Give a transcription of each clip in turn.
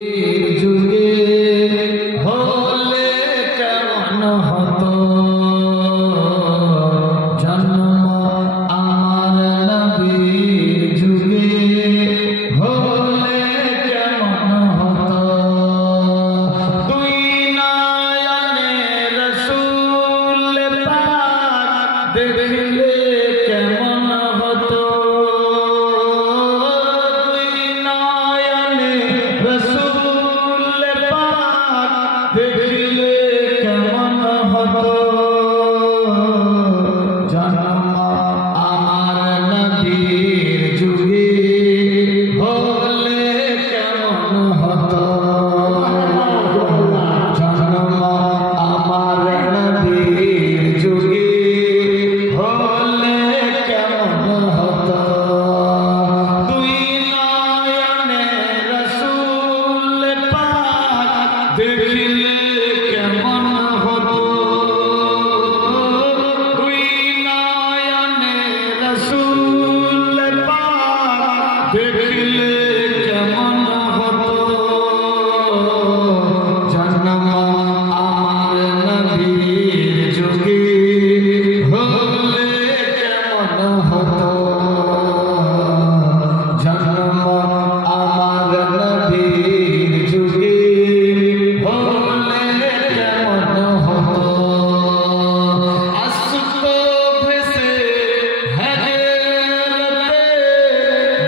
যুগে হলে কেমন হতো জন্ম আমার নবীর যুগে হলে কেমন হতো দুই নয়নে রাসূল পাক দেখলে কেমন হতো দুই নয়নে রাসূল পাক দেখলে কেমন হতো জন্ম আমার নবীর যুগে হলে কেমন হতো জন্ম আমার নবীর যুগে হলে কেমন হতো দুই নয়নে রাসূল পাক দেখলে কেমন হতো দুই নয়নে রাসূল পাক দেখলে কেমন হতো জন্ম আমার নবীর যুগে হলে কেমন হতো জন্ম আমার নবীর যুগে হলে কেমন হতো আসতো ভেসে হেজরতে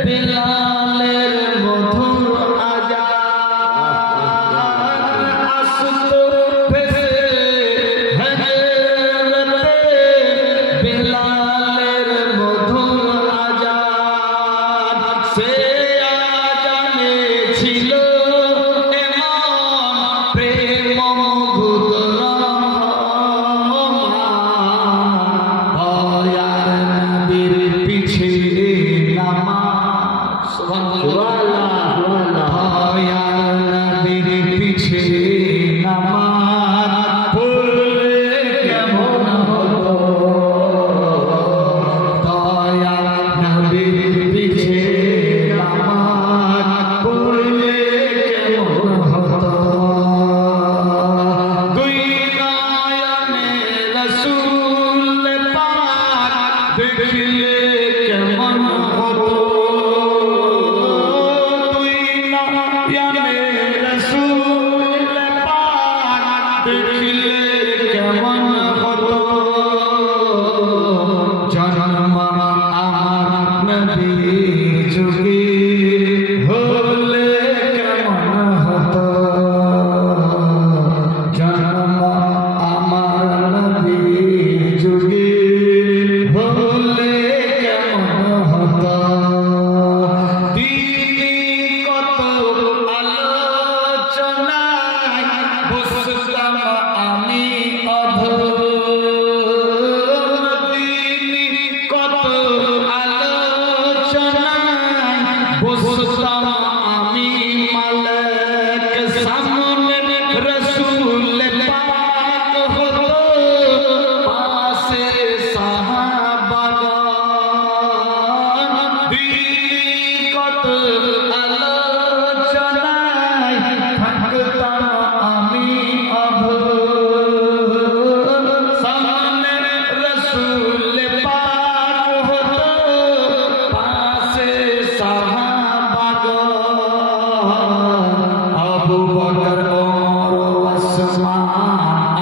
বিলালের মধুর আযান আসতো ভেসে হেজরতে বিলালের মধুর আযান সে আযানে ছিল এমন প্রেম মুগ্ধ দয়ার নবীর পিছে নামাজ সুবহানাল্লাহ দয়ার নবীর পিছে নামাজ পড়লে কেমন হতো দয়ার নবীর পিছে নামাজ পড়লে কেমন হতো দুই নয়নে রাসূল পাক দেখলে কেমন হতো দুই নয়নে রাসূল পাক দেখলে কেমন হতো জন্ম আমার নবীর যুগে হলে কেমন হতো জন্ম আমার নবীর যুগে হলে কেমন হতো দিনে কত আলোচনায় বসতাম আমি অধর দিনে কত আলোচনায় বসতাম আমি মালিক সামনে রাসূল পাক হতো পাশে সাহাবাগণ দিনে কত আলোচনায় থাকতাম আমি অধর সামনে রাসূল পাক হতো পাশে সাহাবাগণ আবু বকর ওমর ওসমান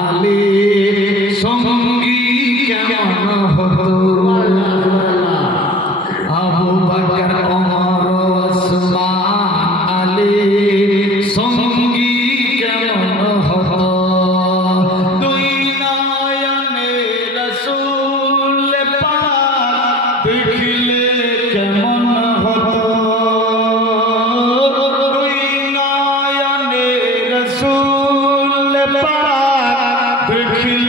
আলী সঙ্গী কেমন হতো আবু বকর ওমর ওসমান আলী সঙ্গী কেমন হতো দুই নয়নে রাসূল পাক দেখলে কেমন হতো দুই নয়নে রাসূল পাক দেখলে